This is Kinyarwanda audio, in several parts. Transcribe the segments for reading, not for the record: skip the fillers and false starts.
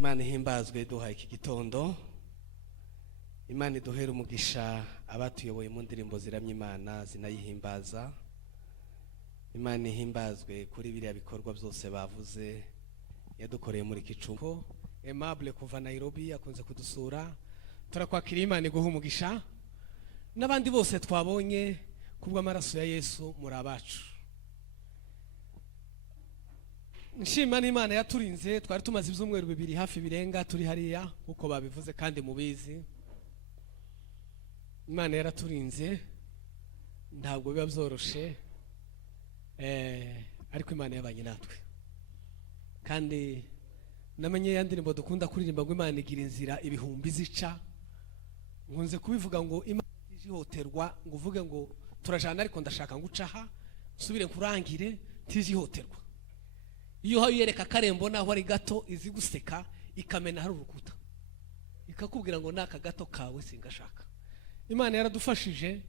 Imana ihimbazwe duhaye iki gitondo. Imana iduhera umugisha abatuyoboye mu ndirimbo ziramya Imana zinayihimbaza. Imana ihimbazwe kuri biriya bikorwa byose bavuze yadukoreye muri Kicungo. Aimable kuva Nairobi akunze kudusura. Turakwakira Imana iguha umugisha. N'abandi bose twabonye kubw'amaraso ya Yesu muri abacu. Nshima n'Imana yaturinze, twari tumaze ibyumweru bibiri hafi birenga turi hariya uko babivuze kandi mubizi. Imana yaraturinze, ntabwo biba byoroshe, ariko Imana yabanye natwe. Kandi namenye ya ndirimbo dukunda kuririmba ngo Imana igira inzira ibihumbi zica. Nkunze kubivuga ngo Imana ijihoterwa, ngo uvuge ngo turajana ariko ndashaka ngucaha nsubire nkurangire tijihoterwa. Iyo hayereka karembo naho ari gato izi guseka ikamena hari urukuta ikakubwira ngo naka gato kawe singashaka. Imana yaradufashije,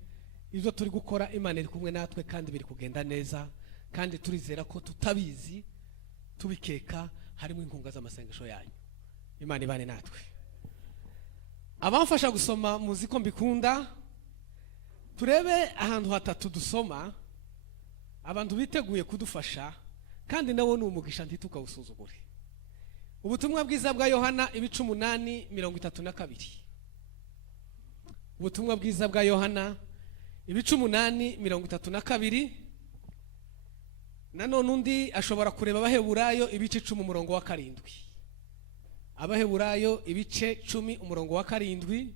ibyo turi gukora Imana iri kumwe natwe kandi biri kugenda neza, kandi turizera ko tutabizi tubikeka harimo inkunga z'amasengesho yanyu. Imana ibane natwe. Abamfasha gusoma muziko mbikunda, turebe ahantu hatatu dusoma abantu biteguye kudufasha kandi nawo ni umugisha ntitukawusuzugure. Ubutumwa bwiza bwa Yohana ibice 8:32. Ubutumwa bwiza bwa Yohana ibice 8:32. Nanone undi ashobora kureba Abaheburayo ibice 10:7. Abaheburayo ibice 10:7.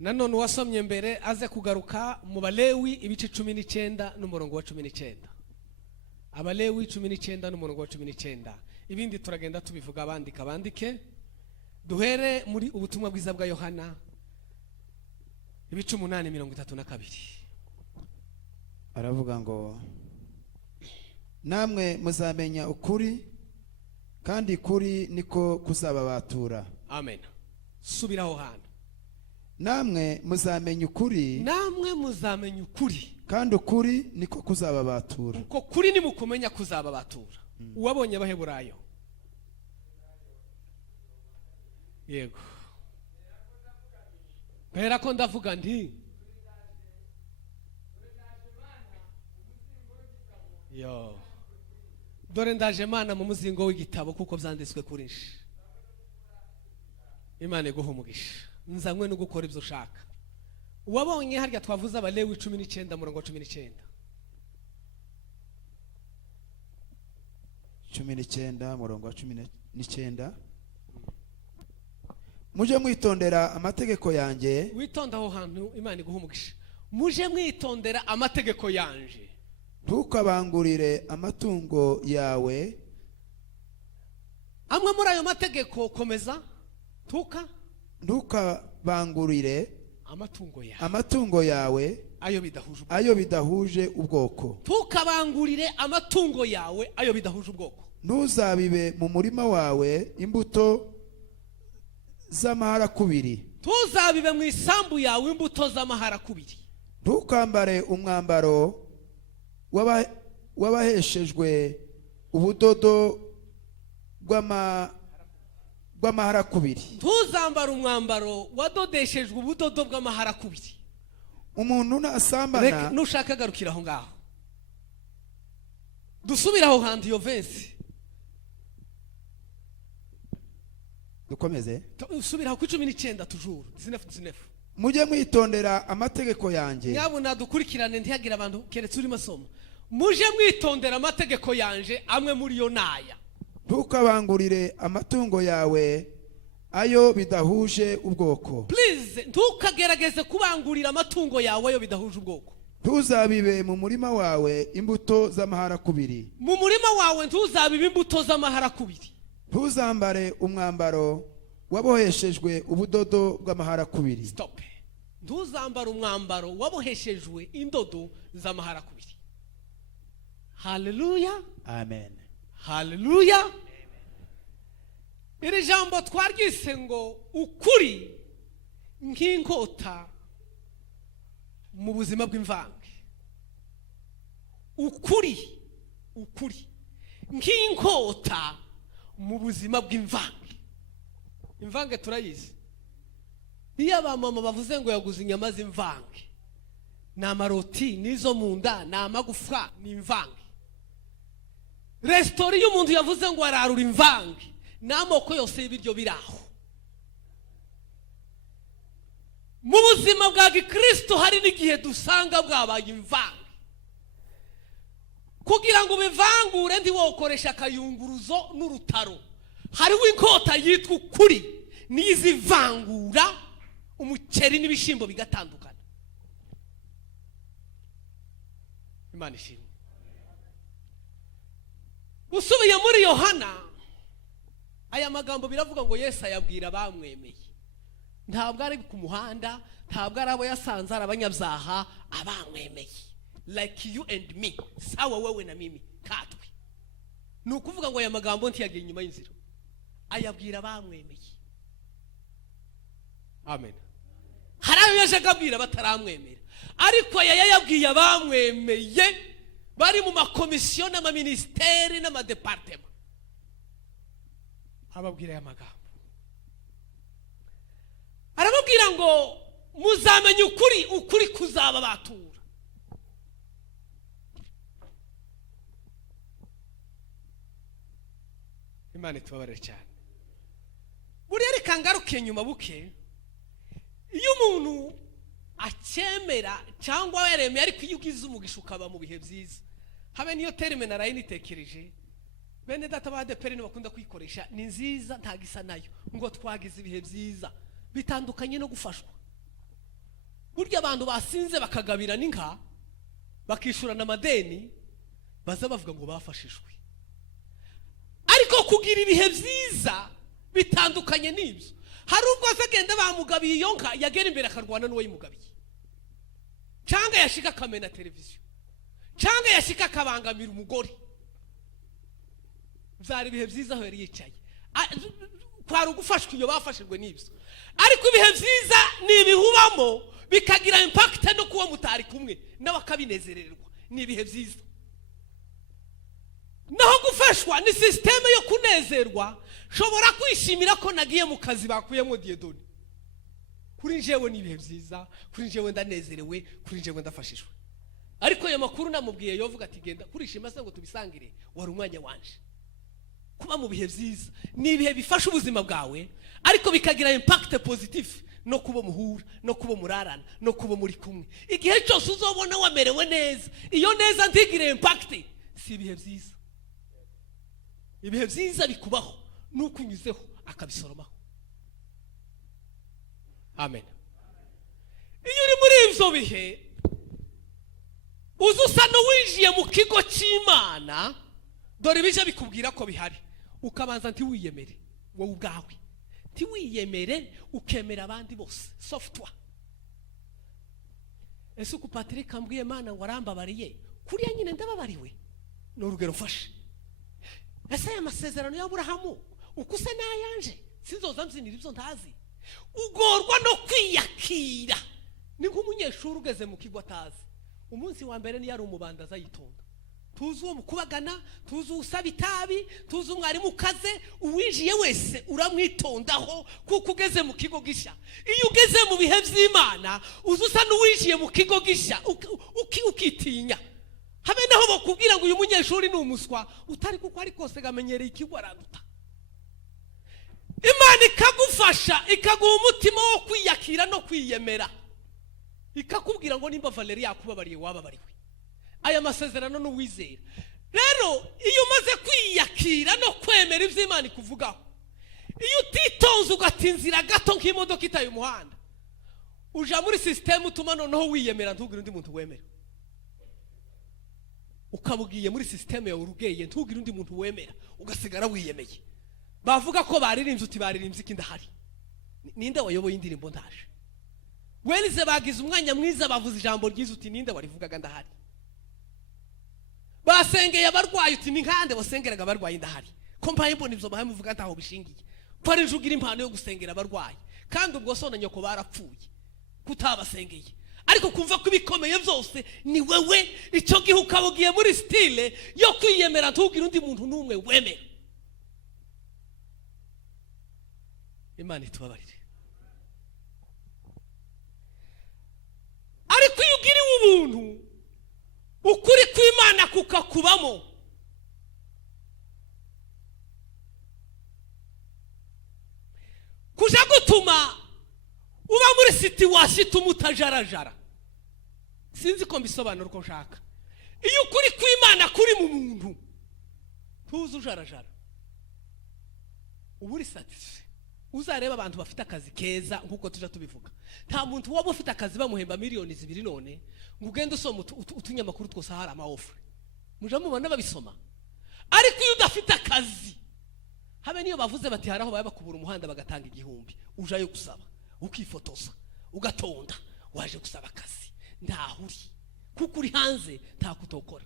Nanone wasomye mbere aze kugaruka mu Balewi ibice 19:19. Abalewi 19:19. Ibindi turagenda tubivuga bandike. Duhere muri ubutumwa bwiza bwa Yohana ibice 8:32. Aravuga ngo namwe muzamenya ukuri kandi kuri niko kuzababatura. Amen. Subiraho hano. Namwe muzamenya ukuri, namwe muzamenya ukuri kandi ukuri niko kuzababatura. Uko kuri ni mukumenya kuzababatura. Uwabonye Abaheburayo? Yego. Bera ko ndavuga nti yo dore ndaje Mana mu muzingo w'igitabo kuko byanditswe kuri nshi. Imana iguha umugisha. Nzanywe no gukora ibyo ushaka. Uwabonye harya twavuze Abalewi 19:19. 19:19. Muje mwitondera amategeko yanjye. Witonda aho hantu Imana iguha umugisha. Muje mwitondera amategeko yanje. Ntukabangurire amatungo yawe. Amwe muri ayo mategeko komeza. Ntukabangurire amatungo yawe ayo bidahuje ubwoko. Ntukabangurire amatungo yawe ayo bidahuje ubwoko. Ntuzabibe mu murima wawe imbuto z'amaharakubiri. Ntuzabibe mu isambu yawe imbuto z'amaharakubiri. Ntukambare umwambaro wabaheshejwe ubudodo bw'amaharakubiri. Ntuzambara umwambaro wadodeshejwe ubudodo bw'amaharakubiri. Umuntu nasambana. Nushaka garukira aho ngaho. Dusubira aho handi yo verse. Dukomeze. Usubira ku 19 toujours 19. Mujye mwitondera amategeko yanjye. Nyabuna dukurikirane ntiyagira abantu keretse uri masomo. Muje mwitondera amategeko yanje amwe muri yo naya. Ntukabangurire amatungo yawe ayo bidahuje ubwoko. Please ntukagerageze kubangurira amatungo yawe ayo bidahuje ubwoko. Ntuzabibe mu murima wawe imbuto z'amaharakubiri. Mu murima wawe ntuzabibe imbuto z'amaharakubiri. Ntuzambare umwambaro waboheshejwe ubudodo bw'amaharakubiri. Stop. Ntuzambara umwambaro waboheshejwe indodo z'amaharakubiri. Hallelujah. Amen. Hallelujah. Iri jambo twaryise ngo ukuri nk'inkota mu buzima bw'imvange. Ukuri nk'inkota mu buzima bw'imvange. imvange turayizi. Iyo abamama bavuze ngo yaguze inyama z'imvange, ni amaroti nizo mu nda, ni amagufa, ni imvange. Resitora iyo umuntu yavuze ngo ararura imvange, ni amoko yose y'ibiryo biraho. Mu buzima bwa gikristo hari n'igihe dusanga bwabaye imvange. Kugira ngo bivangure ndi wokoresha akayunguruzo n'urutaro. Hariho inkota yitwa ukuri, nizivangura umuceri n'ibishimbo bigatandukana. Imana ishimwe. Usubiye muri Yohana, aya magambo biravuga ngo Yesu ayabwira abamwemeye. Ntabwo ari ku muhanda, ntabwo ari abo yasanze ari abanyabyaha, abamwemeye. Like you and me, sawa wewe na mimi katwe. Ni ukuvuga ngo aya magambo ntiyagiye inyuma y'inzira, ayabwira abamwemeye. Amen. Hari ayo yaje agabwira bataramwemera, ariko yayabwiye abamwemeye bari mu makomisiyo n'amaministeri n'amadepartema. Ababwira aya magambo, arababwira ngo muzamenye ukuri, ukuri kuzaba batura. Imana itubabarire cyane. Buriya reka ngaruke nyuma buke. Iyo umuntu acyemera cyangwa yaremeye, ariko iyo ugize umugisha ukaba mu bihe byiza, habe niyo terme narayinitekereje, bene data ba ADEPR bakunda kwikoresha, ni nziza ntagisa nayo, ngo twagize ibihe byiza bitandukanye no gufashwa. Burya abantu basinze bakagabira n'inka bakishurana amadeni, baza bavuga ngo bafashijwe. Ariko kugira ibihe byiza bitandukanye n'ibyo. Hari ubwo azagenda bamugabiye iyo nka, yagera imbere akarwana n'uwo yimugabiye, cyangwa yashika akamena televiziyo, cyangwa yashika akabangamira umugore. Byari ibihe byiza aho yari yicaye, kwari ugufashwa iyo bafashijwe n'ibyo. Ariko ibihe byiza ni ibihubamo bikagira impact no kuba mutari kumwe n'abakabinezererwa, ni ibihe byiza. Naho gufashwa ni systeme yo kunezerwa. Shobora kwishimira ko nagiye mu kazi bakuyemo Diedoni, kuri jewe ni ibihe byiza, kuri jewe ndanezerewe, kuri jewe ndafashishwe. Ariko ayo makuru namubwiye yovuga ati genda kurishima se ngo tubisangire, wari umwanya wanje. Kuba mu bihe byiza ni ibihe bifasha ubuzima bwawe, ariko bikagira impact positive no kuba muhura, no kuba murarana, no kuba muri kumwe. Igihe cyose uzobona wamerewe neza, iyo neza ntigire impact, si ibihe byiza. Ibihe byiza bikubaho nuko unyuzeho akabisoromaho. Amen. Iyo uri muri ivyo bihe uzusa n'uwinjiye mu kigo cy'Imana, dore bije bikubwira ko bihari, ukabanza ntiwiyemere wowe ubwawe, ntiwiyemere ukemera abandi bose software. Ese ku Patrick ambwiye Mana ngo arambabariye, kuriya nyine ndababariwe, no rugero mfashe. Ese aya masezerano ya Aburahamu ukuse n'ayanje, sinzoza mzinira ibyo ntazi. Ugorwa no kwiyakira, ni nk'umunyeshuri ugeze mu kigo atazi. Umunsi wa mbere ni yari umubanda azayitonda, tuzi uwo mukubagana, tuzi usaba itabi, tuzi umwarimu ukaze, uwinjiye wese uramwitondaho kuko ugeze mu kigo gisha. Iyo ugeze mu bihe by'Imana uzusa n'uwinjiye mu kigo gisha ukitinya. Habe naho bakubwira ngo uyu munyeshuri ni umuswa, utari kuko ari kose gamenyereye ikigo araruta. Imana ikagufasha, ikaguha umutima wo kwiyakira no kwiyemera, ikakubwira ngo nimba Valerie yakubabariye wababariwe. Aya masezerano n'uwizera. Rero iyo umaze kwiyakira no kwemera ivyo Imana ikuvugaho, iyo utitonze ugatinzira gato nk'imodoka itaye umuhanda, uja muri system utuma noneho wiyemera ntugire undi muntu wemera. Ukabugiye muri system yawe urugeye ntugire undi muntu wemera, ugasigara wiyemeye. Bavuga ko baririmbye uti baririmbye iki ndahari. Ninde wayoboye indirimbo ndaje? Welize bagize umwanya mwiza bavuze ijambo ryiza uti ninde warivugaga ndahari? Basengeye abarwayi uti ni nkande basengeraga abarwayi ndahari? Kompaye mbona ibyo bahaye muvuga ntaho bishingiye. Pare njugira impano yo gusengera abarwayi, kandi ubwo so na nyoko barapfuye kutabasengeye. Ariko kumva ko ibikomeye byose ni wewe, icyo gihe ukabugiye muri style yo kwiyemera ntugire undi muntu n'umwe wemera. Imana itubabarire. Ariko iyo ugiriwe ubuntu ukuri kw'Imana kukakubamo, kuja gutuma uba muri situation umutajarajara. Sinzi ko mbisobanura uko nshaka. Iyo ukuri kw'Imana kuri mu muntu tuzi ujarajara, uburi satisfait. Uzareba abantu bafite akazi keza nkuko tuja tubivuga, nta muntu waba ufite akazi bamuhemba miliyoni 2 none ngugende usoma utunyamakuru twose hari ama offer, muja mubona babisoma. Ariko iyo udafite akazi, habe niyo bavuze bati haraho baba bakubura umuhanda bagatanga 1000, ujayo gusaba ukifotoza ugatonda waje gusaba akazi, ndahuri kuko uri hanze nta kutokora.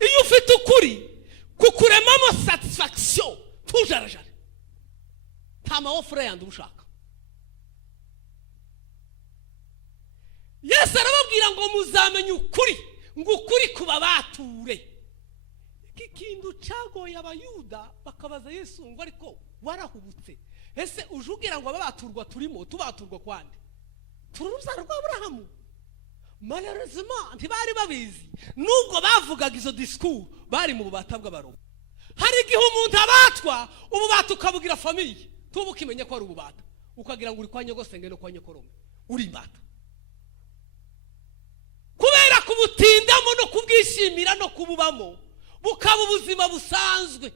Iyo ufite ukuri kukuremamo satisfaction tujarajara, nta maofre yandi ushaka. Yesu arababwira ngo muzamenye ukuri, ngo ukuri kubabature. Iki kintu cyagoye abayuda bakabaza Yesu ngo ariko warahubutse, ese ujugira ngo ababaturwa turimo tubaturwa kwande? Tururuza rwa Abrahamu. Malheureusement ntibari babizi, nubwo bavugaga izo discours bari mu bubata bw'abaroma. Hari igihe umuntu abatwa ububata ukabugira famille, tubu kimenye ko ari ububata, ukagira ngo uri kwa nyogosenge no kwa nyokorome, uri imbata. Kubera kubutindamo no kubwishimira no kububamo, bukaba ubuzima busanzwe.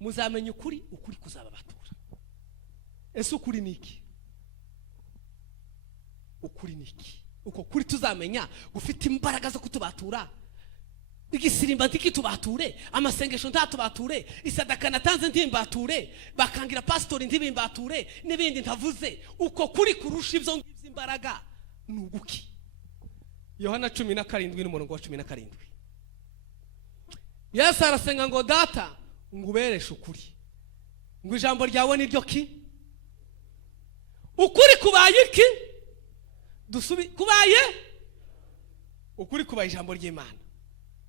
Muzamenye ukuri, ukuri kuzababatura. Ese ukuri niki? Ukuri niki? Uko kuri tuzamenya gufite imbaraga zo kutubatura. Igisirimba ntikitubature, amasengesho ntatubature, isadaka natanze ntimbature, bakangira pastori ntibimbature, n'ibindi ntavuze. Uko kuri kurusha ibyo ngibyo imbaraga nuguki? Yohana 17:17. Yesu arasenga ngo data ngubereshe ukuri, ngo ijambo ryawe niryo ki? Ukuri kubaye iki? Kubaye ukuri kubaye ijambo ry'Imana.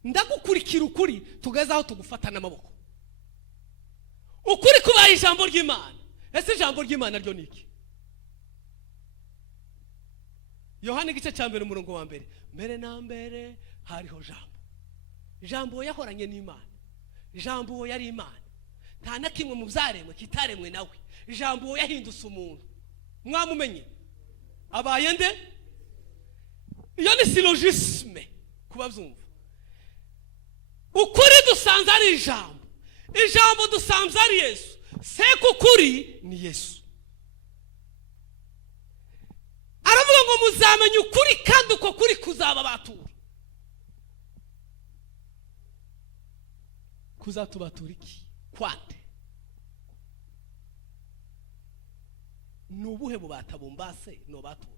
Ndagukurikira ukuri tugeze aho tugufata n'amaboko. Ukuri kubaye ijambo ry'Imana. Ese ijambo ry'Imana ryo niki? Yohana igice cya 1:1. Mbere na mbere hariho jambo. Jambo yahoranye n'Imana. Jambo yari Imana. Nta na kimwe mu byaremwe kitaremwe nawe. Jambo yahindutse umuntu. Mwamumenye? Abaye nde? Iyo ni syllogisme kubavyumva. Ukuri dusanze ari ijambo. Ijambo dusanze ari Yesu. Seko ukuri ni Yesu. Aravuga ngo muzamenye ukuri kandi uko kuri kuzababatura. Kuzatubatura iki? Kwande. Nubuhe bubata bumbase no batura.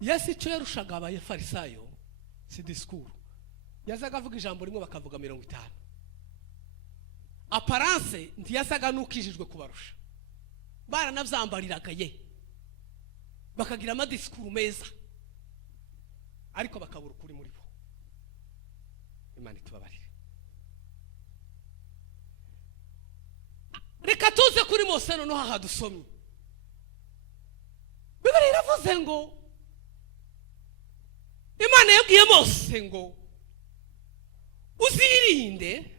Yesu icyo yarushaga abayefarisayo si discours. Yazaga avuga ijambo rimwe bakavuga 50. Apparence ntiyasaga nukijijwe kubarusha. Baranavyambariraga ye. Bakagira ama discours meza. Ariko bakabura ukuri muri bo. Imana itubabarire. Reka tuze kuri Mose no haha dusomye. Bibiri iravuze ngo Imana yabwiye Mose ngo uzirinde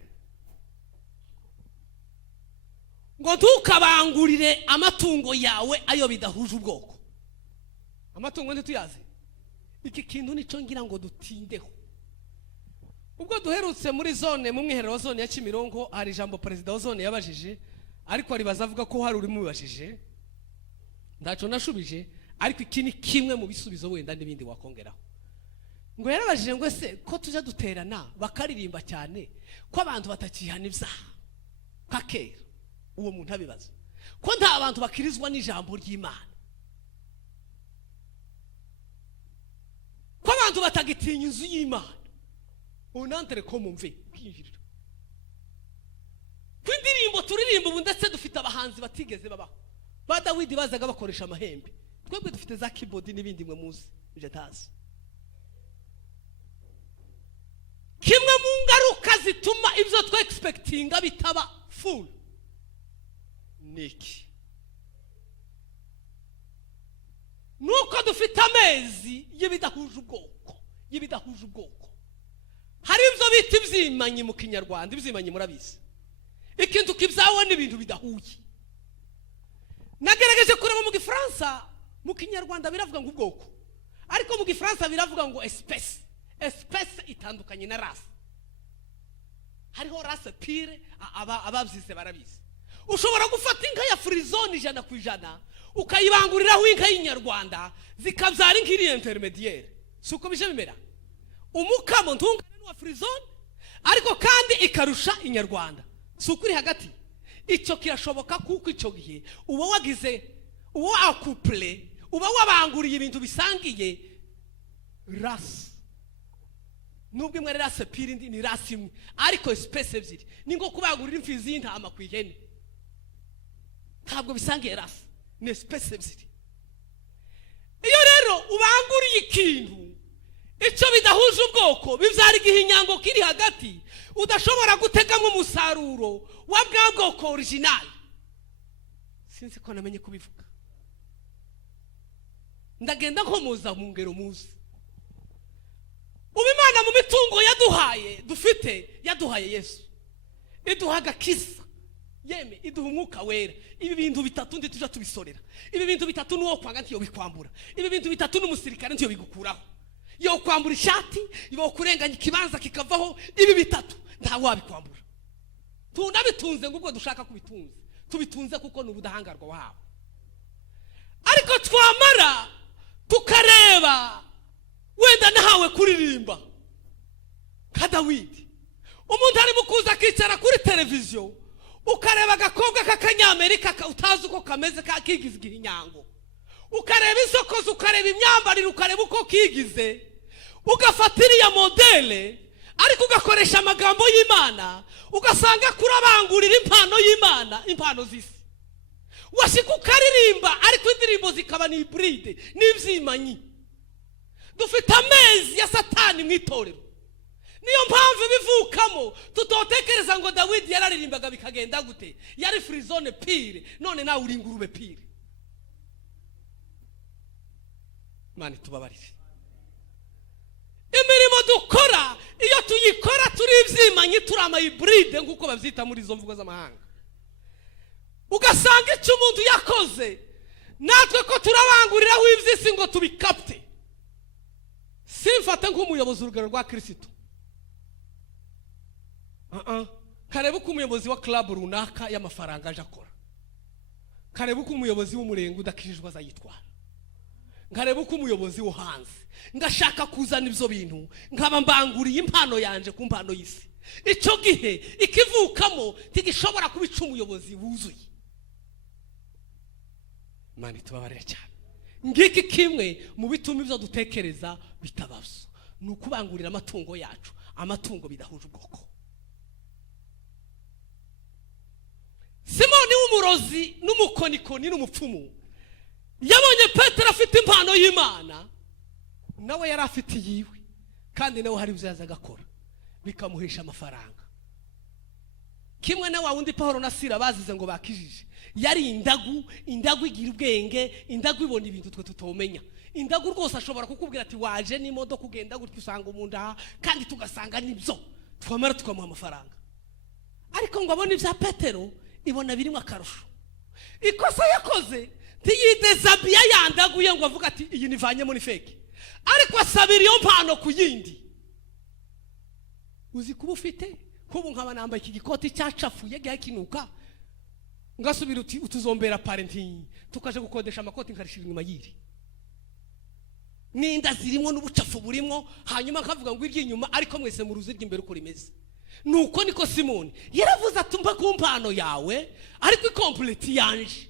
ngo ntukabangurire amatungo yawe ayo bidahuje ubwoko. Amatungo ntituyazi. Iki kintu nico ngira ngo dutindeho. Ubwo duherutse muri zone mu mwiherero wa zone ya Kimironko, hari ijambo president wa zone yabajije, ariko ari bazavuga ko hari uri mubajije. Ndaco nashubije, ariko iki ni kimwe mu bisubizo wenda n'ibindi wakongeraho. Ngo yarabajije ngo ese ko tuja duterana bakaririmba cyane ko abantu batakihana ibyaha kakera, uwo muntu abibaza ko nta abantu bakirizwa n'ijambo ry'Imana, ko abantu batagitinya inzu y'Imana. Unantere ko mumve kwinjirira kwindirimbo turirimba ubu ndetse dufite abahanzi batigeze babaho. Ba Dawidi bazaga bakoresha amahembe, twebwe dufite za keyboard n'ibindi mwe muzi je tazi. zituma ibyo twe expectinga bitaba full niki nuko dufite amezi y'ibidahuje ubwoko hari ibyo bita ibyimanyi mu Kinyarwanda. Ibyimanyi murabizi ikintu kibyawe n'ibintu bidahuye. Nagerageje kureba mu Gifaransa, mu Kinyarwanda biravuga ngo ubwoko, ariko mu Gifaransa biravuga ngo espèce itandukanye na race. Hariho race pire, ababyize barabizi. Ushobora gufata inka ya frizone 100% ukayibanguriraho inka y'inyarwanda zikabyara inka iri intermediaire. Suko bije bimera umukamo ntungane n'uwa frizone, ariko kandi ikarusha inyarwanda. Suko uri hagati. Icyo kirashoboka kuko icyo gihe uba wagize uwo akuple, uba wabanguriye ibintu bisangiye race. Nubwo imwe race pire indi ni race imwe, ariko espèce ebyiri. Ni ngo kubangurira imfizi y'intama ku ihene. Ntabwo bisangiye race, ni espèce ebyiri. Iyo rero ubanguriye ikintu icyo bidahuje ubwoko, bibyara igihinyango kiri hagati, udashobora gutegamo umusaruro wa bwa bwoko original. Sinzi ko namenye kubivuga. Ndagenda nkomuza mu ngero muzi. Ubimana mu mitungo yaduhaye Yesu. Iduhaga kisa. Yeme iduha umwuka wera. Ibi bintu bitatu ndi tuja tubisorera. Ibi bintu bitatu nuwo kwanga ntiyo bikwambura. Ibi bintu bitatu n'umusirikare ntiyo bigukuraho. Yo kwambura ishati, yo kurenganya ikibanza kikavaho. Ibi bitatu nta wabikwambura. Tunabitunze ngubwo dushaka kubitunza. Tubitunze kuko n'ubudahangarwa wabo. Ariko twamara tukareba wenda nahawe kuririmba ka Dawidi. Umuntu ari mukuza akicara kuri televiziyo, ukareba agakobwa k'akanyamerika utazi uko kameze kakigize igihinyango, ukareba isoko, ukareba imyambarire, ukareba uko kigize, ugafatira ya modele, ariko ugakoresha amagambo y'Imana, ugasanga kurabangurira impano y'Imana, impano z'isi. Washika ukaririmba ariko indirimbo zikaba ni hybride, n'ivyimanyi. Dufite amezi ya Satani mwitorero. Niyo mpamvu bivukamo tutotekereza ngo Dawidi yararirimbaga bikagenda gute. Yari frizone pire, none nawe uri ingurube pire. Mani tubabarire. Imirimo dukora iyo tuyikora turi ivyimanyi, turi ama hybride nkuko bavyita muri izo mvugo z'amahanga. Ugasanga icyo umuntu yakoze natwe ko turabanguriraho ivyisi ngo tubikapte. Simfata nk'umuyobozi urugero rwa Kristo. Kareba uko umuyobozi wa club runaka y'amafaranga aje akora. Kareba uko umuyobozi w'umurenge udakijijwe azayitwara. Nkareba uko umuyobozi wo hanze. Ngashaka kuzana ibyo bintu nkaba mbanguriye impano yanje ku mpano y'isi. Icyo gihe ikivukamo tigishobora kubica umuyobozi wuzuye. Mani tubabarira cyane. Ngiki kimwe mu bituma ibyo dutekereza bitabazo. Nukubangurira amatungo yacu, amatungo bidahuje ubwoko. Simoni w'umurozi n'umukonikoni n'umupfumu yabonye Petero afite impano y'Imana, nawe yari afite yiwe, kandi nawe hari ibyo yazaga akora bikamuhesha amafaranga. Kimwe na wa wundi Paulo na Sila bazize ngo bakijije, yari indagu igira ubwenge, indagu ibona ibintu twe tutomenya. Indagu rwose ashobora kukubwira ati waje n'imodoka kugenda gutyo usanga umuntu aha, kandi tugasanga nibyo, twamara tukamuha amafaranga. Ariko ngo abone ibya Petero ibona birimo akarusho. Ikosa yakoze tiyidezabiya yandaguye ngo avuga ati iyi nivanyemo ni fake, ariko asabira iyo mpano ku yindi. Uzi kuba ufite kubu nkaba nambaye iki gikoti cyacafuye gakinuka, ngasubira uti utuzombera parenting tukaje gukodesha amakoti nkarishira inyuma yiri ninda zirimo n'ubucafu burimo, hanyuma nkavuga ngo irye inyuma, ariko mwese mu ruzi ry'imbere uko rimeze. Nuko niko Simoni yaravuze atumba ku mpano yawe ariko icomplete yanje.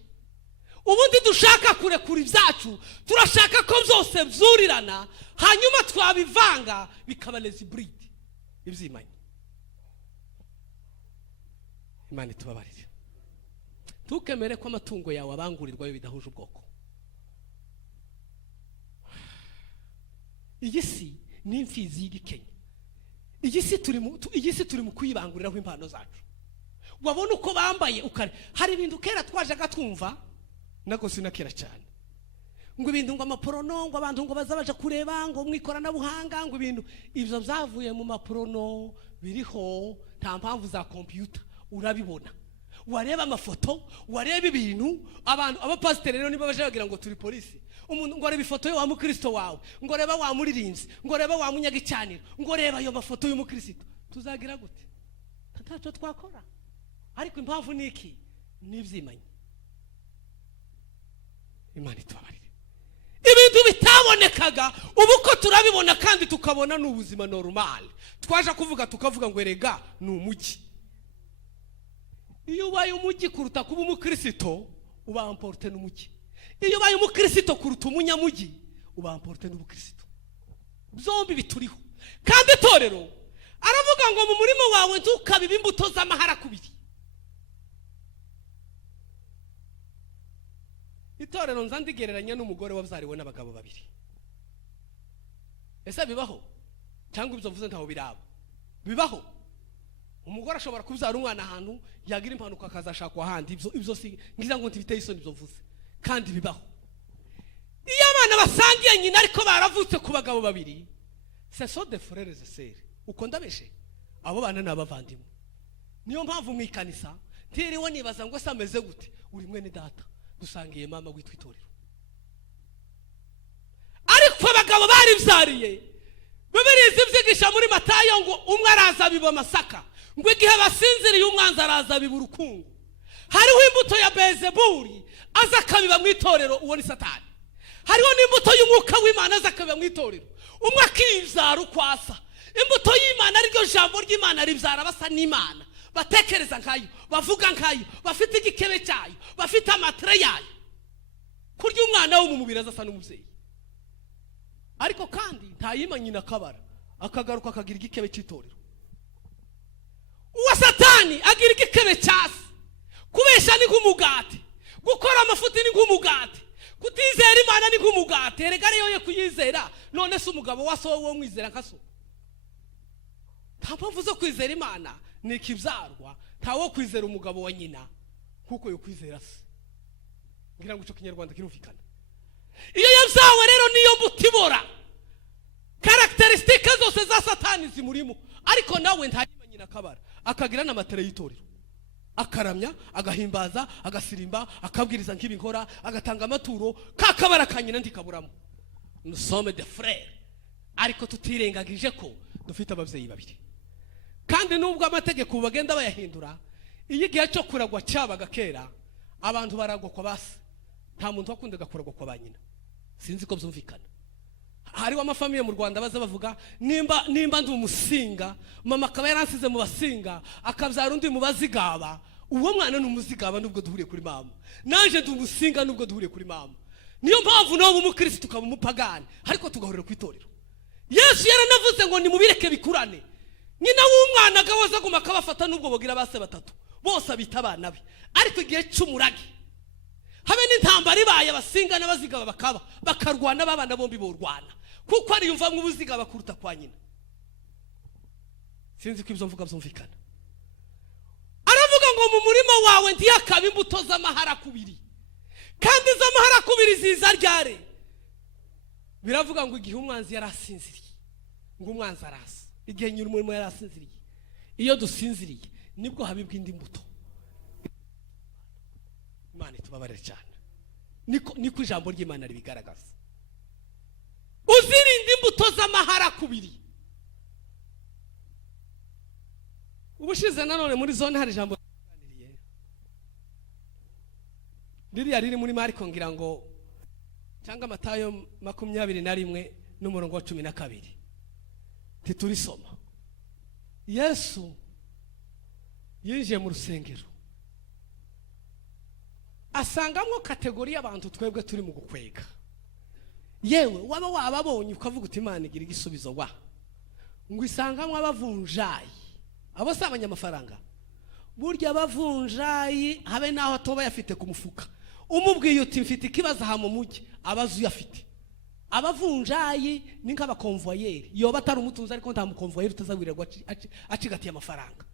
Ubundi dushaka kurekura ibyacu, turashaka ko byose bzurirana, hanyuma twabivanga bikaba les hybrides, ibyimanyi. Imana tubabarire. Tukemere ko amatungo yawe abangurirwa bidahuje ubwoko. Iyi si ni imfizi y'igikenya. iyi si turi mu kuyibanguriraho impano zacu. Wabona uko bambaye ukare, hari ibintu kera twajaga twumva nako sinakera cyane, ngo ibintu ngo amaporono, ngo abantu ngo bazabaje kureba ngo mwikorana buhanga, ngo ibintu ibyo byavuye mu maporono biriho, nta mpamvu za computer urabibona. Wareba amafoto, wareba ibintu, abantu abapasiteri rero niba baje bagira ngo turi polisi. Umuntu ngo reba ifoto yo wa mukristo wawe, ngo reba wa muririnzi, ngo reba wa munyagicaniro, ngo reba ayo mafoto y'umukristo. Tuzagira gute? Ntacyo twakora. Ariko impamvu niki nibyimanye. Imana itubabarire. Ibintu bitabonekaga ubu ko turabibona kandi tukabona n'ubuzima normal. Twaje tukavuga ngo erega ni umugi. Iyo ubaye umugi kuruta kuba umukristo, uba emporté n'umugi. Iyo ubaye umukristo kuruta umunyamugi, uba emporté n'ubukristo. Byombi bituriho. Kandi itorero aravuga ngo mu murimo wawe ntukabiba imbuto z'amahara kubiri. Itorero nzandigereranya n'umugore wabyariwe n'abagabo babiri. Ese bibaho? Cyangwa ibyo mvuze ntaho biraba? Bibaho. Umugore ashobora kubyara umwana ahantu yagira impanuka akazashakwa ahandi. Ibyo si ngiza ngo ntibiteye isoni ibyo mvuze. Kandi bibaho. Iyo abana basangiye nyina ariko baravutse ku bagabo babiri, ce sont des frères et sœurs. Uko ndabeshe abo bana n'abavandimwe. Niyo mpamvu mu ikanisa ntiriwe nibaza ngo se ameze gute, uri mwene data, dusangiye mama witwa itorero. Ariko abagabo bari byariye, Bibiliya zivyigisha muri Matayo ngo umwe araza biba masaka, ngo igihe basinziriye umwanzi araza biba urukungu. Hariho imbuto ya Bezebuli aza kabiba mu itorero, uwo ni Satani. Hariho n'imbuto y'umwuka w'Imana aza kabiba mu itorero, umwe akibyara ukwasa. Imbuto y'Imana aryo jambo ry'Imana ribyara basa n'Imana, batekereza nkayo, bavuga nkayo, bafite igikebe cyayo, bafite amatre yayo. Kurya umwana wo mu mubiri asa n'umubyeyi. Ariko kandi ntayima nyina kabara, akagaruka akagira igikebe cy'itorero. Uwa Satani agira igikebe cyase, kubesha ni nk'umugati, gukora amafuti ni nk'umugati, kutizera Imana ni nk'umugati. Erega rero yo kuyizera, none se umugabo waso wo mwizera nkaso. Nta mpamvu zo kwizera Imana ni ikibyarwa, ntawo kwizera umugabo wa nyina kuko yo kwizera se. Ngira ngo cyo Kinyarwanda kirumvikana. Iyo yabyawe rero niyo mutibora, karakteristika zose za Satani zimurimo. Ariko nawe ntayima nyina kabara, akagira n'amatere y'itorero, akaramya, agahimbaza, agasirimba, akabwiriza nk'ibi nkora, agatanga amaturo, kakabara kanyina ndikaburamo. Nous sommes des frères. Ariko tutirengagije ko dufite ababyeyi babiri. Kandi nubwo amategeko bagenda bayahindura, iyo igihe cyo kuragwa cyabaga kera, abantu baragwa kwa base, nta muntu wakundaga kuragwa kwa banyina. Sinzi ko byumvikana. Hariho amafamiye mu Rwanda baza bavuga nimba ndi umusinga, mama akaba yaransize mu basinga, akabyara undi mu bazigaba, uwo mwana ni umuzigaba nubwo duhuriye kuri mama, naje ndi umusinga nubwo duhuriye kuri mama. Niyo mpamvu nawo umukristo ukaba umupagani, ariko tugahurira ku itorero. Yesu yaranavuze ngo ni mubireke bikurane. Nyina w'umwana agahoza guma kabafata nubwo bogira base batatu, bose abita abana be. Ariko igihe cy'umurage habe n'intambara ibaye, abasinga n'abazigaba bakaba bakarwana, babana bombi borwana, kuko ari yumva nk'ubuzigaba kuruta kwa nyina. Sinzi ko ibyo mvuga byumvikana. Aravuga ngo mu murima wawe ntiyakaba imbuto z'amahara kubiri, kandi z'amahara kubiri ziza ryare. Biravuga ngo igihe umwanzi yarasinziriye, ngo umwanzi arasa. Igihe nyiri umurimo yarasinziriye, iyo dusinziriye nibwo habibwa indi mbuto. Imana itubabarire cyane. Niko ijambo ry'Imana ribigaragaza. Uzirinda imbuto z'amahara kubiri. Ubushize nanone muri zone hari ijambo riganiriye, ririya riri muri Mariko ngira ngo cyangwa Matayo 21 n'umurongo wa 12. Titurisoma. Yesu yinjiye mu rusengero, asangamwo kategori y'abantu twebwe turi mu gukwega. Yewe waba wababonye ukavuga uti Imana igira igisubizo wa, ngo isangamwo abavunjayi, abo si abanyamafaranga. Burya abavunjayi habe naho atoba yafite ku mufuka, umubwiye uti mfite ikibazo aha mu mujyi, abazu yafite abavunjayi ni nk'abakonvoyeri yoba atari umutunzi ariko nta mukonvoyeri utazawirirwa acigatiye amafaranga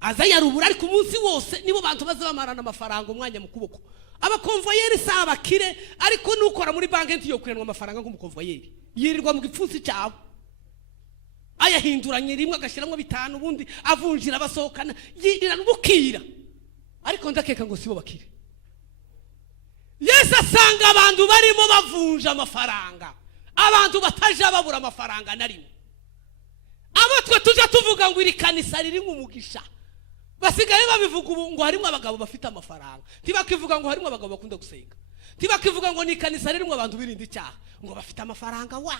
aza yarubura ariko umunsi wose nibo bantu baza bamarana amafaranga umwanya mu kuboko. Abakonvoyeri si abakire ariko nukora muri banki ntiyo kurenwa amafaranga nk'umukonvoyeri yirirwa mu gipfunsi cyabo ayahinduranye rimwe agashyiramo 5 ubundi avunjira abasohokana yirira n'ubukira ariko ndakeka ngo sibo bakire. Yesu asanga abantu barimo bavunja amafaranga, abantu bataje babura amafaranga narimo. Abo twe tujya tuvuga ngo iri kanisa riri nk'umugisha basigaye babivuga ubu ngo harimo abagabo bafite amafaranga, ntibakivuga ngo harimo abagabo bakunda gusenga, ntibakivuga ngo ni kanisa ririmo abantu birinda icyaha ngo bafite amafaranga wa.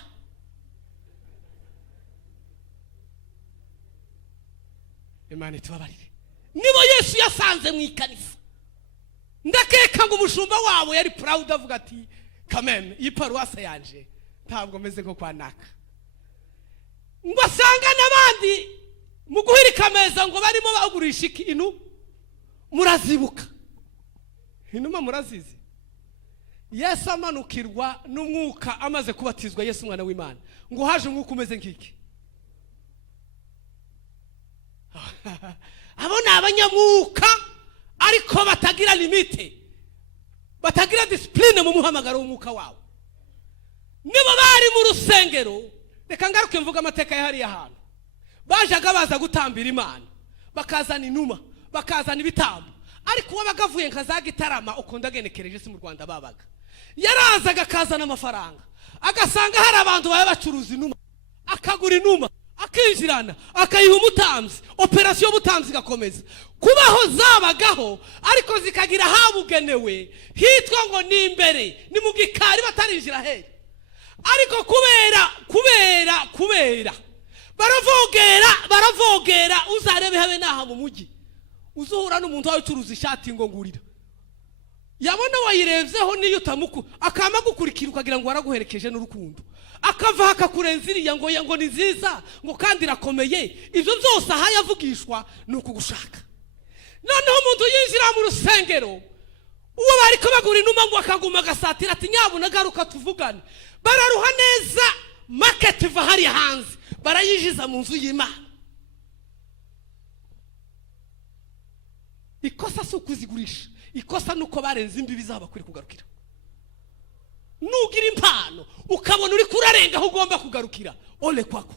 Imana itubabarire. Nibo Yesu yasanze mu ikanisa. Ndakeka ngo umushumba wabo yari proud avuga ati kameme iyi paruwase yanje ntabwo meze nko kwanaka. Ngo asanga n'abandi mu guhirika ameza ngo barimo bagurisha ikintu murazibuka. Inuma murazizi. Yesu amanukirwa n'umwuka amaze kubatizwa Yesu mwana w'Imana. Ngo haje umwuka umeze nk'iki. Abona abanyamwuka ariko batagira limite, batagira discipline mu muhamagaro w'umwuka wawo. Nibo bari mu rusengero, reka ngaruke mvuga amateka ya hariya hantu. Bajaga baza gutambira Imana, bakazana inuma, bakazana ibitambo. Ariko wabagavuye nkaza gitarama ukunda genekereje si mu Rwanda babaga. Yarazaga akazana amafaranga, agasanga hari abantu baye bacuruza inuma, akagura inuma, akinjirana, akayiha umutamzi, operasiyo y'ubutamzi gakomeza. Kubaho zabagaho ariko zikagira habugenewe hitwa ngo ni imbere ni mu gikari batarinjira he. Ariko kubera baravogera uzarebe habe naha mu mugi uzuhura n'umuntu wacuruza ishati ngo ngurira yabona wayirevyeho niyo utamuku akama gukurikira ukagira ngo waraguherekeje n'urukundo akava hakakurenza iriya ngo ni nziza ngo kandi rakomeye. Ivyo byose aha yavugishwa nuko gushaka. Noneho umuntu yinjira mu rusengero uwo bariko bagura inuma ngo akaguma agasatira ati nyabuna garuka tuvugane. Bararuha neza market va hari hanze barayinjiza mu nzu y'Imana. Ikosa si ukuzigurisha, ikosa nuko barenze imbibi zaba kuri kugarukira. Nugira impano ukabona uri kurarenga aho ugomba kugarukira ole kwako.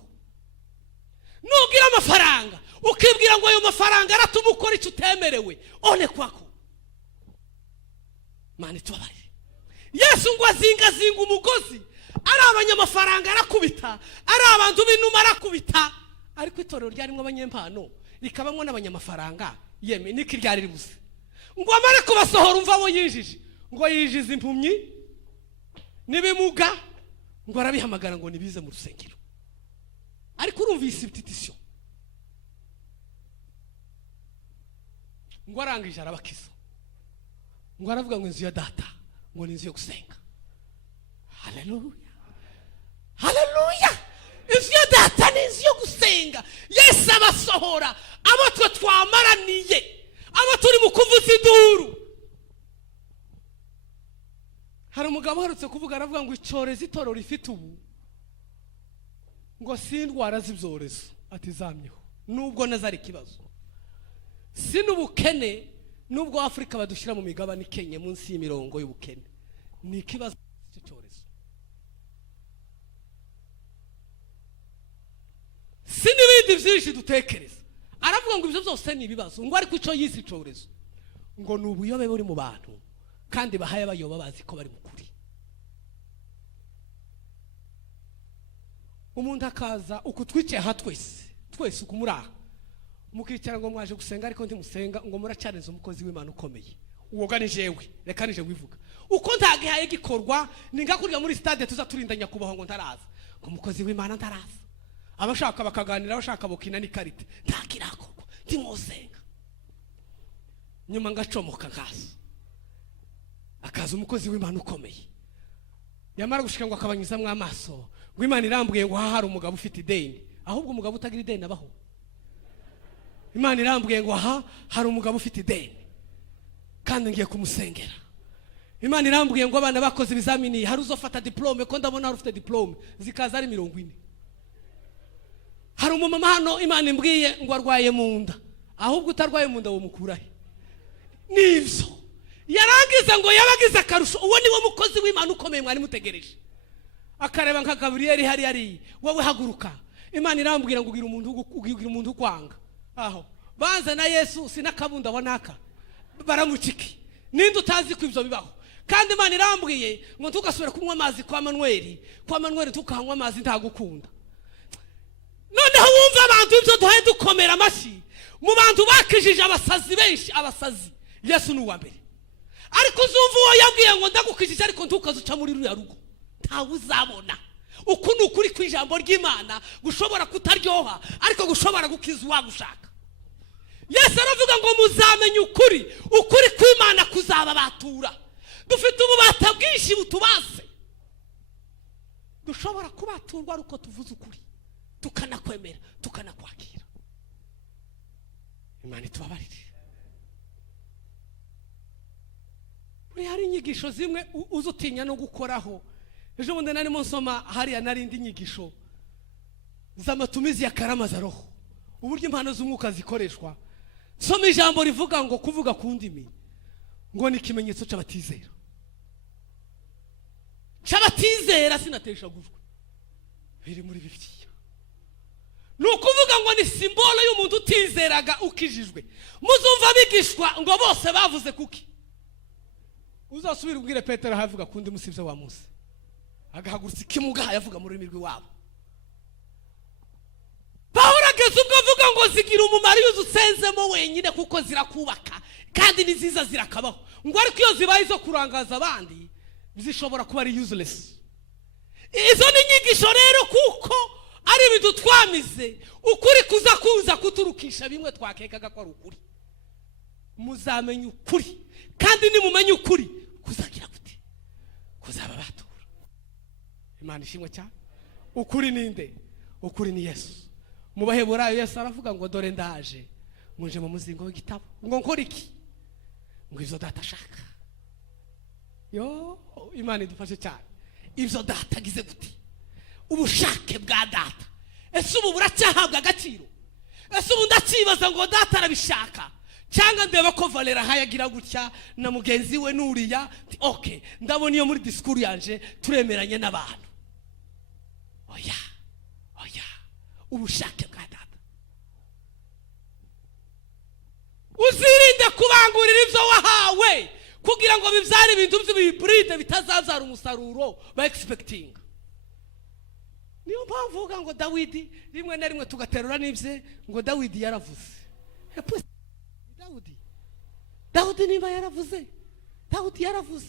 Nugira amafaranga ukibwira ngo ayo mafaranga aratuma ukora icyo utemerewe ole kwako. Mane tubari Yesu ngo azinga umugozi ari abanyamafaranga arakubita, ari abantu b'inuma arakubita, ariko itorero ryarimo abanyempano rikabamwe n'abanyamafaranga yeme niki ryari ribuze. Ngo amare kubasohora umva bo yinjije, ngo yinjize impumyi nibimuga ngo arabihamagara ngo nibize mu rusengero. Ariko urumvise ibititisyo ngo arangije arabakiza, ngo aravuga ngo inzu ya data ngo ni inzu yo gusenga. Haleluya, haleluya. Inzu ya data ni inzu yo gusenga. Yesu abasohora abo twe twamaraniye, abo turi mu kuvuza induru. Hari umugabo uherutse kuvuga aravuga ngo icyorezo itorero rifite ubu ngo sindwara z'ibyorezo ati zamyeho nubwo nazari kibazo si n'ubukene nubwo Afrika badushyira mu migabane Kenya munsi y'imirongo y'ubukene ni ikibazo cy'icyorezo. Si n'ibindi byinshi dutekereza. Aravuga ngo ibyo byose ni ibibazo ngo ariko icyo yisi icyorezo ngo ni ubuyobe buri mu bantu kandi bahaye bayoba bazi ko bari mukuri. Umuntu akaza ukutwice ha twese ukumuraha mukicara ngo mwaje gusenga ariko ndi musenga ngo muracarenza umukozi w'Imana ukomeye. Uwoga ni jewe, reka nije wivuga uko ntagihaye gikorwa ninga kurya muri stade tuza turindanya kubaho ngo ntaraza ngo umukozi w'Imana ntaraza. Abashaka bakaganira, abashaka bokina ni karite ntakirakorwa ndi musenga nyuma ngacomoka akaza umukozi w'Imana ukomeye yamara gushika ngo akabanyuzamwe amaso ngo Imana irambwiye ngo hari umugabo ufite ideni. Ahubwo umugabo utagira ideni abaho. Imana irambwiye ngo hari umugabo ufite ideni kandi ngiye kumusengera. Imana irambwiye ngo abana bakoze ibizamini hari uzofata diplome, ko ndabona hari ufite diplome zikaza ari 40. Hari umumama hano Imana imbwiye ngo arwaye mu nda, ahubwo utarwaye mu nda wo mukurahe nivyo yarangiza ngo yabagize akarusho. Uwo niwo mukozi w'Imana ukomeye mwari mutegereje, akareba nka Gabriel hari wowe haguruka. Imana irambwira ngo ugira umuntu kwanga aho banza na Yesu sinakabunda bonaka baramuciki. Ninde utazi ko ivyo bibaho? Kandi Imana irambwiye ngo tugasubira kunywa amazi kwa Manuel tukahanywa amazi ntagukunda. Noneho wumva abantu ivyo duhaye dukomera amashi mu bantu bakijije abasazi benshi. Abasazi Yesu ni uwa mbere, ariko uzumva uwo yabwiye ngo ndagukijije ariko ntukazuca muri ruya rugo ntawe uzabona. Uku ni ukuri kw'ijambo ry'Imana gushobora kutaryoha ariko gushobora gukiza uwagushaka. Yesu aravuga ngo muzamenye ukuri kw'Imana kuzaba batura. Dufite ububata bwinshi butubase, dushobora kubaturwa uko tuvuze ukuri tukanakwemera tukanakwakira. Imana itubabarire. Buri hari inyigisho zimwe uzutinya no gukoraho. Ejo bundi nari nsoma hariya narindi inyigisho z'amatumizi ya karama za roho, uburyo impano z'umwuka zikoreshwa. Soma ijambo rivuga ngo kuvuga ku ndimi ngo ni ikimenyetso cy'abatizera. Cy'abatizera sinatesha gujwe biri muri Bibiliya. Nukuvuga ngo ni simbolo y'umuntu utizeraga ukijijwe. Muzumva bigishwa ngo bose bavuze kuki. Uzasubira ubwire Petero havuga kundi musibye wa Musa, agahagurutsa ikimuga yavuga mu rurimi rw'iwabo. Pawulo ageze ubwo avuga ngo zigira umumaro iyo uzusenzemo wenyine kuko zirakubaka kandi ni nziza zirakabaho. Ngo ariko iyo zibaye zo kurangaza abandi zishobora kuba ari useless. Izo ni inyigisho rero kuko ari ibintu twamize ukuri kuza kuturukisha bimwe twakekaga ko ari ukuri. Muzamenye ukuri, kandi nimumenye ukuri kuzagira gute kuzaba batura. Imana ishimwe cyane. Ukuri ninde? Ukuri ni Yesu. Mu Baheburayo Yesu aravuga ngo dore ndaje muje mu muzingo w'igitabo ngo nkora iki? Ngo ivyo data ashaka. Yo Imana idufashe cyane. Ivyo data gize gute? Ubushake bwa data. Ese ubu buracyahabwa agaciro? Ese ubu ndakibaza ngo data arabishaka cyangwa ndeba ko Valera hayagira gutya na mugenzi we nuriya okay ndabona iyo muri discours yanje turemeranye n'abantu. Oya ubushake bwa data. Uzirinde kubangurira ivyo wahawe kugira ngo bivyare ibintu by'ibibride bitazazara umusaruro ba expecting. Niyo mpamvu uvuga ngo Dawidi rimwe na rimwe tugaterura n'ibye ngo Dawidi yaravuze. Dawudi niba yaravuze, Dawudi yaravuze.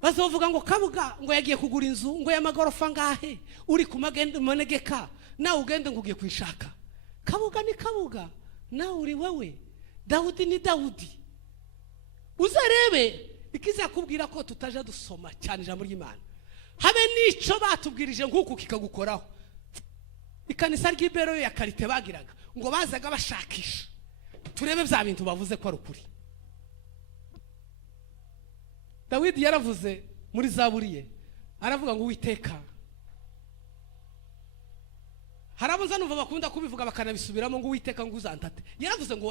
Bazovuga ngo Kabuga ngo yagiye kugura inzu ngo y'amagorofa ngahe uri ku manegeka nawe ugende ngo ugiye kwishaka. Kabuga ni Kabuga nawe uri wewe. Dawudi ni Dawudi. Uzarebe ikizakubwira ko tutaje dusoma cyane ijambo ry'Imana. Habe nico batubwirije nk'uku kikagukoraho. Ikanisa ry'Ibero ya Karite bagiraga ngo bazaga bashakisha turebe bya bintu bavuze ko ari ukuri. Dawidi yaravuze muri Zaburiye aravuga ngo Uwiteka, harabuza numva bakunda kubivuga bakanabisubiramo ngo Uwiteka ngo uzantate. Yaravuze ngo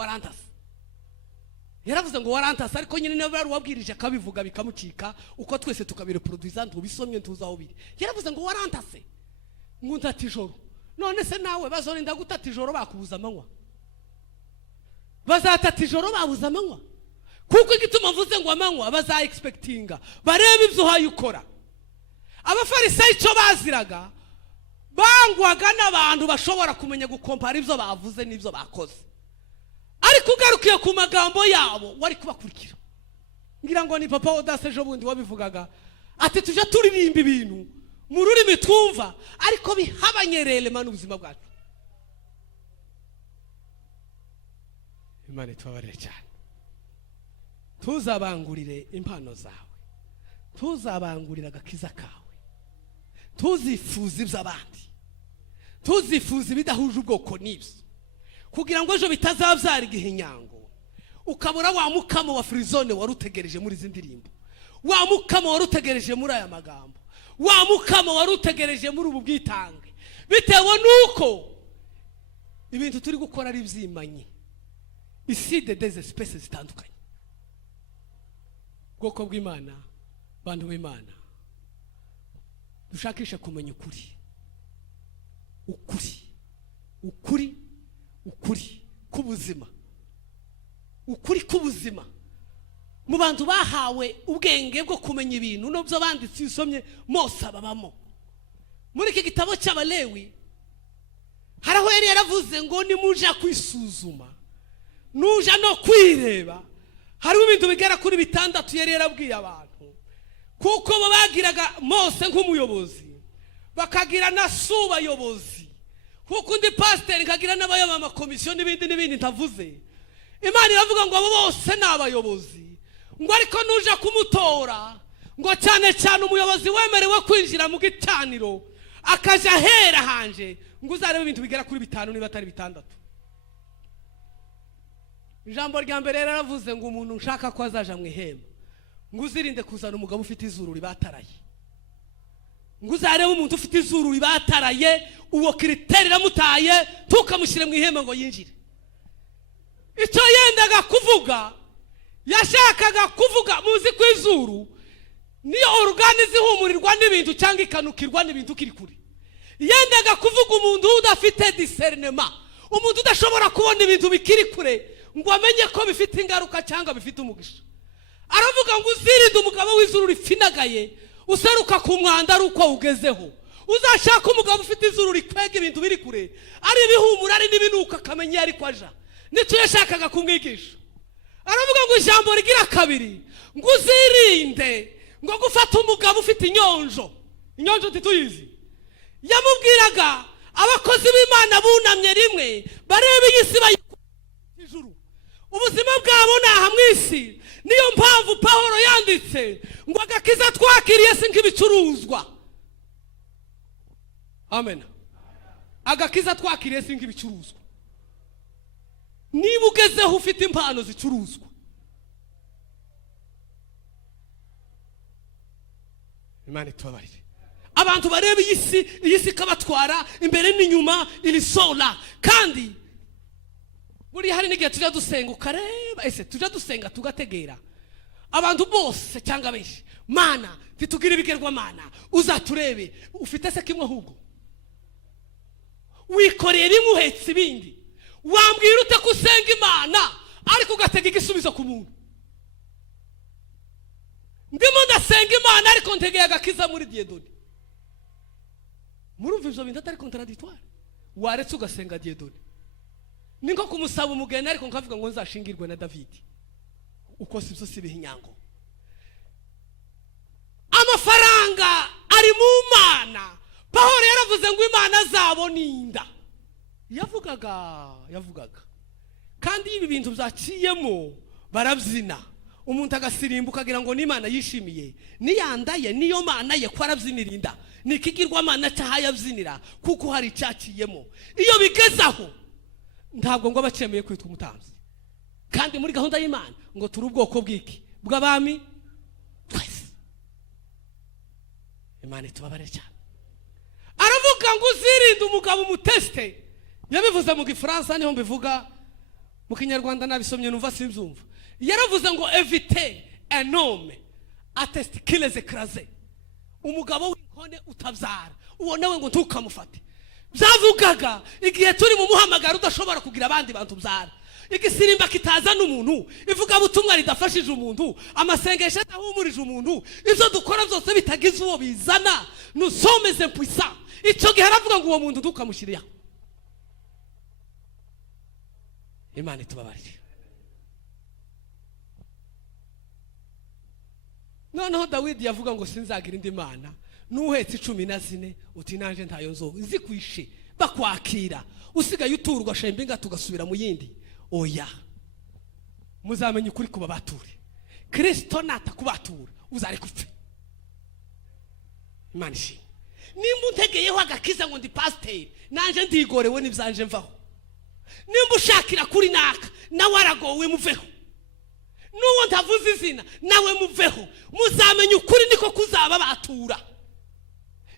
warantase ariko nyine niba bari wabwirije akabivuga bikamucika uko twese tukabireproduiza ntubisomye ntuzaho biri. Yaravuze ngo warantase ngo ntati ijoro. None se nawe bazorinda gutata ijoro bakubuza amanywa? Bazatata ijoro babuza amanywa? Kuko igituma mvuze ngo amanywa baza expectinga barebe ibyo hayukora. Abafarisayo icyo baziraga bangwaga n'abantu bashobora kumenya gukompara ibyo bavuze n'ibyo bakoze, ariko ugarukiye ku magambo yabo wari kubakurikira. Ngira ngo ni papa Odase ejo bundi wabivugaga ati tuje turirimba ibintu mu rurimi twumva ariko bihabanyerele manu ubuzima bwacu. Imana itubabarire cyane. Tuzabangurire impano zawe, tuzabangurira agakiza kawe, tuzifuza iby'abandi, tuzifuza ibidahuje ubwoko n'ibyo kugira ngo ejo bitazabyara igihinyango ukabura wa mukamo wa Frizone warutegereje muri izi ndirimbo, wa mukamo warutegereje muri aya magambo, wa mukamo warutegereje muri ubu bwitange, bitewe nuko ibintu turi gukora ari byimanye iside des espèces zitandukanye. Bwoko bw'Imana, bantu b'Imana, dushakisha kumenya ukuri kubuzima, ukuri kubuzima mu bantu bahawe ubwenge bwo kumenya ibintu no byo banditse isomye Mose ababamo. Muri iki gitabo cy'Abalewi haraho yari yaravuze ngo nimuja kwisuzuma nuja no kwireba, hari ibintu bigera kuri 6 yari yarabwiye abantu, kuko bo bagiraga Mose nk'umuyobozi, bakagira na subayobozi, kuko ndi pastor nkagira n'abayobama komisiyo n'ibindi ntavuze. Imana iravuga ngo abo bose n'abayobozi, ngo ariko nuja kumutora ngo cyane cyane umuyobozi wemerewe kwinjira mu gitaniro akaja hera hanje, ngo uzarebe ibintu bigera kuri 5 niba atari 6. Ijambo rya mbere yaravuze ngo umuntu nshaka ko azaja mu ihema, ngo uzirinde kuzana umugabo ufite izuru ribataraye, ngo uzarebe umuntu ufite izuru ribataraye, uwo kiriteri ramutaye tukamushyire mu ihema ngo yinjire. Icyo yendaga kuvuga, yashakaga kuvuga muzi ku izuru niyo organe zihumurirwa n'ibintu cyangwa ikanukirwa n'ibintu kiri kuri. Yendaga kuvuga umuntu udafite discernement, umuntu udashobora kubona ibintu bikiri kure ngo amenye ko bifite ingaruka cyangwa bifite umugisha. Aravuga ngo uzirinde umugabo w'izuru rifinagaye useruka ku mwanda ari uko ugezeho. Uzashaka umugabo ufite izuru rikwega ibintu biri kure, ari ibihumura ari n'ibinuka kamenya ari kwaja. Nicyo yashakaga kumwigisha. Aravuga ngo ijambo rigira kabiri ngo uzirinde ngo gufata umugabo ufite inyonjo tituyizi. Yamubwiraga abakozi b'Imana bunamye rimwe barebe iyisi bayijuru, ubuzima bwabo naha mwisi. Niyo mpamvu Pawulo yanditse ngo agakiza twakiriye si nk'ibicuruzwa. Amen. Agakiza twakiriye si nk'ibicuruzwa. Niba ugezeho ufite impano zicuruzwa, Imana itubabarire. Abantu bareba iyisi kabatwara imbere n'inyuma ilisola, kandi buri hari n'igihe tujya dusenga ukareba tujya dusenga tugategera abantu bose cyangwa benshi, Mana titugira ibigerwa Mana uzaturebe, ufite se kimwe ahubwo wikoreye rimwe uhetse ibindi. Wambwira ute kusenga Imana ariko ugatega igisubizo ku muntu? Ndimo ndasenga Imana ariko ntegeye agakiza muri Diedoni. Murumva ibyo bintu atari contradictoire? Waretse ugasenga Diedoni. Ni nko kumusaba umugeni ariko nkavuga ngo nzashingirwe na David. Uko sibyo sibihinyango. Amafaranga ari mu Mana. Pawulo yaravuze ngo Imana zabo ninda. Yavugaga. Kandi ibi bintu byaciyemo barabyina. Umuntu agasirimbuka agira ngo n'Imana yishimiye. Niyandaye niyo Mana ye ko arabyinirinda. Nikigirwa Mana cyahaye abyinira kuko hari cyaciyemo. Iyo bigezaho ntabwo ngo abacemeye kwitwa umutamzi. Kandi muri gahunda y'Imana ngo turi ubwoko bw'iki bw'abami twese. Imana itubabarire cyane. Aravuga ngo uzirinde umugabo umuteste. Yabivuze mu Gifaransa niho mbivuga, mu Kinyarwanda nabisomye numva simbyumva. Yaravuze ngo éviter un homme à testicules écrasés. Umugabo w'inkone utabyara uwo nawe ngo ntukamufate. Byavugaga igihe turi mu muhamagaro udashobora kugira abandi bantu byara, igisirimba kitazana umuntu, ivuga butumwa ridafashije umuntu, amasengesho adahumurije umuntu, ibyo dukora byose bitagize uwo bizana, nous sommes impuissants. Icyo gihe aravuga ngo uwo muntu ntukamushyiriya. Imana itubabarire. Noneho Dawidi yavuga ngo sinzagira indi mana, nuhetse 14 uti nanje ntayo nzoga zikwishe bakwakira usigaye uturwa shembinga tugasubira mu yindi. Oya, muzamenye ukuri kuba bature. Kristo natakubatura uzari kupfa. Imana ishi nimba untegeyeho agakiza ngo ndi pasteur nanje ndigorewe nibyanje mvaho. Nimba ushakira kuri naka nawe aragowe muveho. n'uwo ntavuze izina nawe muveho, muzamenya ukuri niko kuzaba batura.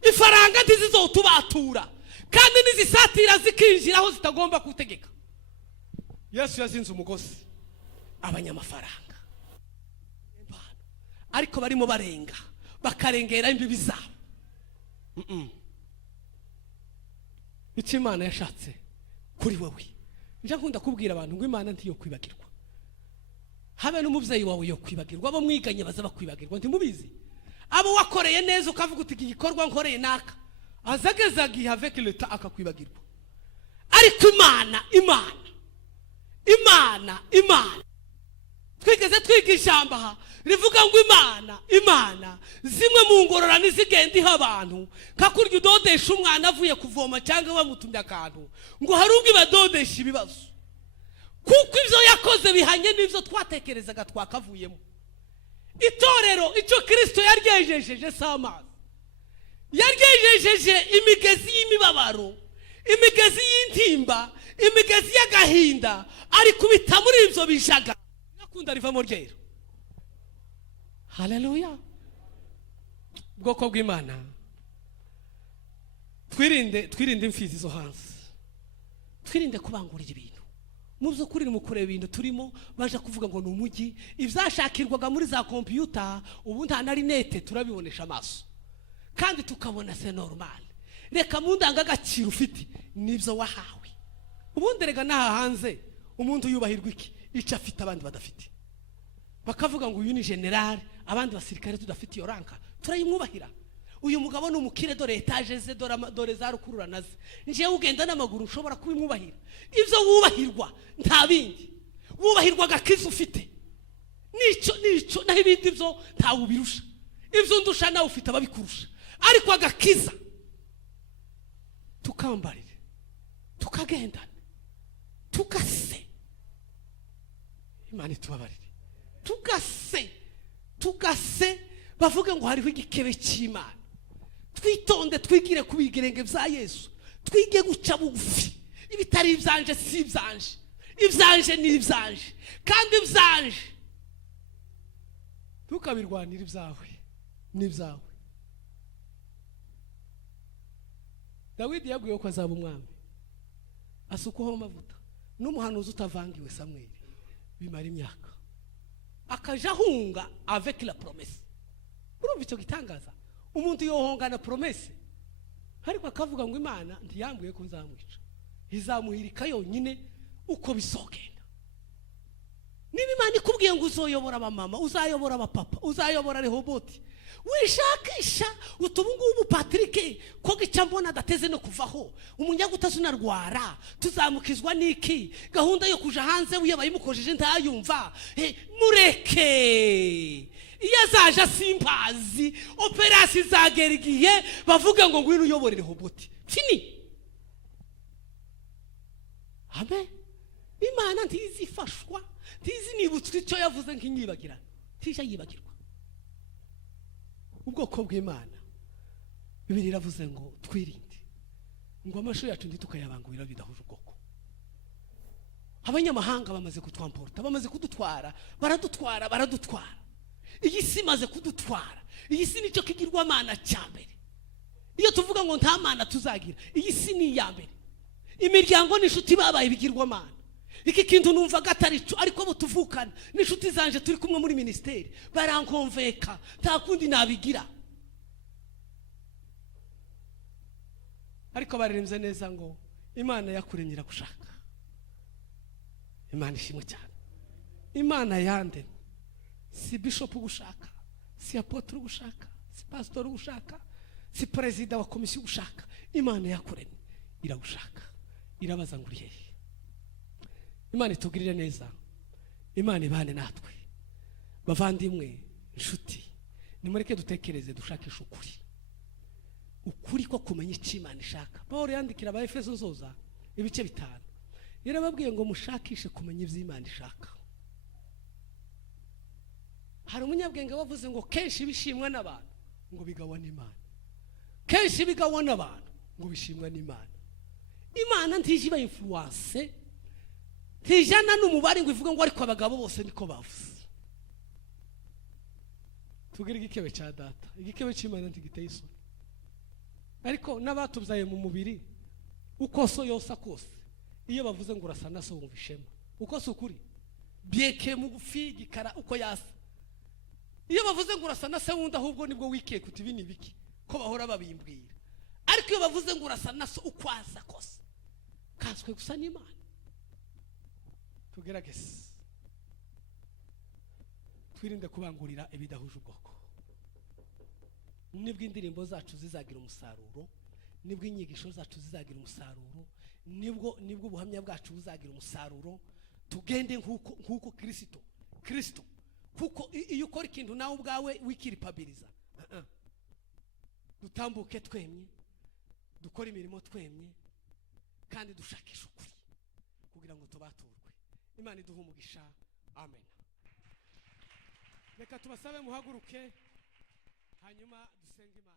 Ifaranga ntizizotubatura kandi nizisatira zikinjira aho zitagomba kutegeka. Yesu yazinze umugozi abanyamafaranga, ariko barimo barenga bakarengera imbibi zabo. Icyo Imana yashatse kuri wowe, nje nkunda kubwira abantu ngo Imana ntiyo kwibagirwa. Habe n'umubyeyi wawe yo kwibagirwa, abo mwiganye baza bakwibagirwa, ntimubizi. Abo wakoreye neza ukavuga uti igikorwa nkoreye naka, azageza gihe avec le temps akakwibagirwa. Ariko Imana twigeze twiga ijambo aha rivuga ngo Imana zimwe mu ngororano zigenda iha abantu, kakurya udodesha umwana avuye kuvoma cyangwa bamutumye akantu ngo hari ubwo ibadodesha ibibazo, kuko ibyo yakoze bihanye n'ibyo twatekerezaga twakavuyemo. Itorero icyo Kristo yaryejejeje s'amazi, yaryejejeje imigezi y'imibabaro, imigezi y'intimba, imigezi y'agahinda, ari kubita muri ibyo bijaga nakunda rivamo ryero. Haleluya. Bwoko bw'Imana, twirinde imfizi zo hanze, twirinde kubangurira ibintu. Mu by'ukuri mu kureba ibintu turimo baje kuvuga ngo ni umujyi, ibyashakirwaga muri za computer ubu nta na rinete turabibonesha amaso kandi tukabona c'est normal. Reka mu ndangagaciro ufite nibyo wahawe. Ubundi rega naha hanze umuntu yubahirwa iki? Icyo afite abandi badafite. Bakavuga ngo uyu ni general, abandi basirikare tudafite iyo ranka turayimwubahira. Uyu mugabo ni umukire, dore etaje ze, dore za rukururana ze, nje ugenda n'amaguru ushobora kubimwubahira. Ibyo wubahirwa nta bindi, wubahirwa agakiza ufite. Nico naho ibindi byo ntawe ubirusha. Ibyo ndusha nawe ufite ababikurusha, ariko agakiza tukambarire, tukagendana, tukase. Imana itubabarire, tugase bavuga ngo hariho igikebe cy'Imana. Twitonde, twigire kubigirenge bya Yesu, twige guca bugufi. Ibitari ibyanje si ibyanje, ibyanje ni ibyanje, kandi ibyanje tukabirwanira ibyawe n'ibyawe. Dawidi yabwiwe ko azaba umwami, asukuho amavuta n'umuhanuzi utavangiwe Samweli, bimara imyaka akaja hunga avec la promesse. Urumva icyo gitangaza? Umuntu yohongana promesse ariko akavuga ngo Imana ntiyambwiye ko nzamwica, izamuhirika yonyine uko bisogenda. Niba Imana ikubwiye ngo uzoyobora abamama, uzayobora abapapa, uzayobora Rehoboti, wishakisha utubungubu Patrick ko gica mbona adateze no kuvaho, umunyagutazunarwara tuzamukizwa niki, gahunda yo kuja hanze uyabaye mukojeje ntayumva. Mureke iyo azaje simbazi operasi zagera igihe bavuga ngo ngwino uyoborere Rehoboti fini. Amen. Imana ntizifashwa, ntizinibutse icyo yavuze nk'inyibagirana, tije yibagirwa. Ubwoko bw'Imana Bibiliya iravuze ngo twirinde ngo amashuri yacu nditukayabangurira bidahuje ubwoko. Abanyamahanga bamaze kutwamporta, bamaze kudutwara, baradutwara. Iyi si maze kudutwara, iyi si nicyo kigirwa Mana cyambere. Iyo tuvuga ngo nta Mana tuzagira, iyi si ni iyambere. Imiryango n'ishuti babaye bigirwa Mana. Iki kintu numva gatarico, ariko bo tuvukana n'ishuti zanje turi kumwe muri ministeri barankonveka, nta kundi nabigira. Ariko baririmbye neza ngo Imana yakurenyira gushaka. Imana ishimwe cyane. Imana yande si bishop gushaka, si apotre gushaka, si pastor gushaka, si president wa komisiyo gushaka. Imana yakuremye iragushaka, irabaza ngo urihe. Imana itugirire neza, Imana ibane natwe. Bavandimwe, inshuti, nimureke dutekereze, dushakisha ukuri ko kumenya icyo Imana ishaka. Pawulo yandikira Abaefeso zoza ibice 5, yarababwiye ngo mushakishe kumenya ibyo Imana ishaka. Hari umunyabwenge wavuze ngo kenshi bishimwa n'abantu ngo bigawa n'Imana, kenshi bigawa n'abantu ngo bishimwa n'Imana. Imana ntije iba influence, ntijana n'umubare ngo ivuga ngo ariko abagabo bose niko bavuze. tugira igikebe cya data, igikebe cy'Imana ntigiteye isoni. Ariko n'abatubyaye mu mubiri uko so yose akose, iyo bavuze ngo urasa na so wumva ishema, uko so ukuri bieke mugufi gikara uko yasa. Iyo bavuze ngo urasa na se wundi ahubwo nibwo wikeye kuti ibi ni biki ko bahora babimbwira. Ariko iyo bavuze ngo urasa na so ukwaza kose, kaswe gusa n'Imana. Tugerageze twirinde kubangurira ibidahuje ubwoko. Nibwo indirimbo zacu zizagira umusaruro, nibwo inyigisho zacu zizagira umusaruro, nibwo ubuhamya bwacu buzagira umusaruro. Tugende nkuko Kristo kuko iyo ukora ikintu nawe ubwawe wikiripabiliza. Dutambuke twemye, dukora imirimo twemye, kandi dushakisha ukuri kugira ngo tubaturwe. Imana iduhe umugisha. Amen. Reka tubasabe muhaguruke hanyuma dusenge Imana.